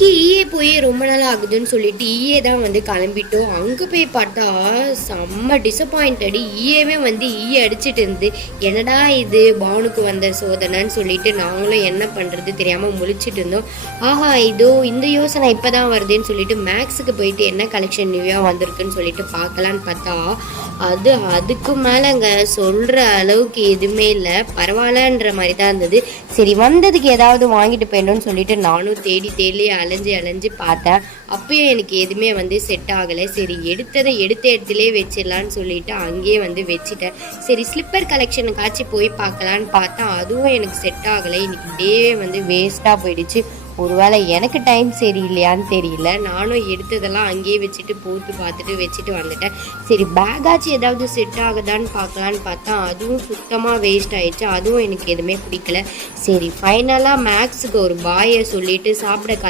இன்னைக்கு ஈஏ போய் ரொம்ப நாள் ஆகுதுன்னு சொல்லிட்டு ஈஏ தான் வந்து கிளம்பிட்டோம். அங்கே போய் பார்த்தா செம்ம டிசப்பாயிண்டடு. ஈஏவே வந்து ஈஏ அடிச்சிட்டு இருந்து என்னடா இது பானுக்கு வந்த சோதனைன்னு சொல்லிட்டு நாங்களும் என்ன பண்ணுறது தெரியாமல் முழிச்சிட்டு இருந்தோம். ஆஹா இதோ இந்த யோசனை இப்போ தான் வருதுன்னு சொல்லிட்டு மேக்ஸுக்கு போயிட்டு என்ன கலெக்ஷன் நியூவாக வந்திருக்குன்னு சொல்லிட்டு பார்க்கலான்னு பார்த்தா அதுக்கு மேலேங்க சொல்கிற அளவுக்கு எதுவுமே இல்லை, பரவாயில்லன்ற மாதிரி தான் இருந்தது. சரி வந்ததுக்கு ஏதாவது வாங்கிட்டு போயிடணும்னு சொல்லிட்டு நானும் தேடி தேடி அலைஞ்சு பார்த்தேன். அப்பயும் எனக்கு எதுவுமே வந்து செட் ஆகலை. சரி எடுத்த இடத்துலேயே வச்சிடலான்னு சொல்லிட்டு அங்கேயே வந்து வச்சுட்டேன். சரி ஸ்லிப்பர் கலெக்ஷனுக்காச்சும் போய் பார்க்கலான்னு பார்த்தா அதுவும் எனக்கு செட் ஆகலை. இன்னைக்கு டேவே வந்து வேஸ்ட்டாக போயிடுச்சு. ஒருவேளை எனக்கு டைம் சரியில்லையான்னு தெரியல. நானும் எடுத்ததெல்லாம் அங்கேயே வச்சுட்டு போட்டு பார்த்துட்டு வச்சுட்டு வந்துட்டேன். சரி பேக்காச்சும் ஏதாவது செட் ஆகுதான்னு பார்க்கலான்னு பார்த்தா அதுவும் சுத்தமாக வேஸ்ட் ஆயிடுச்சு. அதுவும் எனக்கு எதுவுமே பிடிக்கல. சரி ஃபைனலாக மேக்ஸுக்கு ஒரு பாயை சொல்லிட்டு சாப்பிட